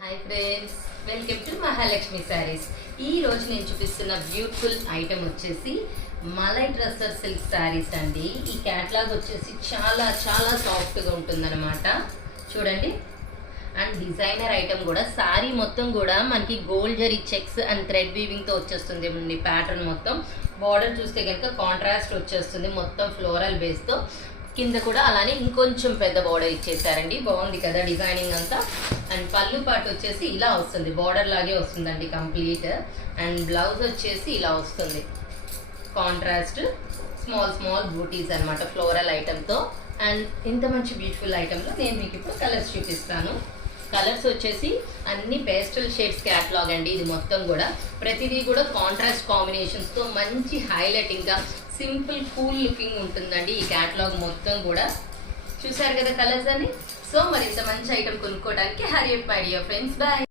Hi friends, welcome to Mahalakshmi saris. ఈ రోజు నేను చూపిస్తున్న బ్యూటిఫుల్ ఐటమ్ వచ్చేసి మలై ట్రస్సర్ సిల్క్ శారీస్ అండి. ఈ క్యాట్లాగ్ వచ్చేసి చాలా చాలా సాఫ్ట్గా ఉంటుందన్నమాట. చూడండి, అండ్ డిజైనర్ ఐటమ్ కూడా. శారీ మొత్తం కూడా మనకి gold zari checks and thread వీవింగ్తో వచ్చేస్తుంది అండి. ప్యాటర్న్ మొత్తం బార్డర్ చూస్తే కనుక కాంట్రాస్ట్ వచ్చేస్తుంది, మొత్తం ఫ్లోరల్ బేస్తో. కింద కూడా అలానే ఇంకొంచెం పెద్ద బార్డర్ ఇచ్చేసారండి. బాగుంది కదా డిజైనింగ్ అంతా. అండ్ పళ్ళు పాటు వచ్చేసి ఇలా వస్తుంది, బార్డర్ లాగే వస్తుందండి కంప్లీట్. అండ్ బ్లౌజ్ వచ్చేసి ఇలా వస్తుంది, కాంట్రాస్ట్ స్మాల్ స్మాల్ బూటీస్ అనమాట ఫ్లోరల్ ఐటమ్తో. అండ్ ఇంత మంచి బ్యూటిఫుల్ ఐటమ్లో నేను మీకు ఇప్పుడు కలర్స్ చూపిస్తాను. కలర్స్ వచ్చేసి అన్ని పేస్టల్ షేడ్స్ క్యాట్లాగ్ అండి. ఇది మొత్తం కూడా ప్రతిదీ కూడా కాంట్రాస్ట్ కాంబినేషన్స్తో మంచి హైలైటింగ్గా సింపుల్ కూల్ లుకింగ్ ఉంటుందండి ఈ క్యాట్లాగ్ మొత్తం కూడా. చూసారు కదా కలర్స్ అని. సో మరి ఇంత మంచి ఐటమ్ కొనుక్కోవడానికి hurry up my dear friends, bye.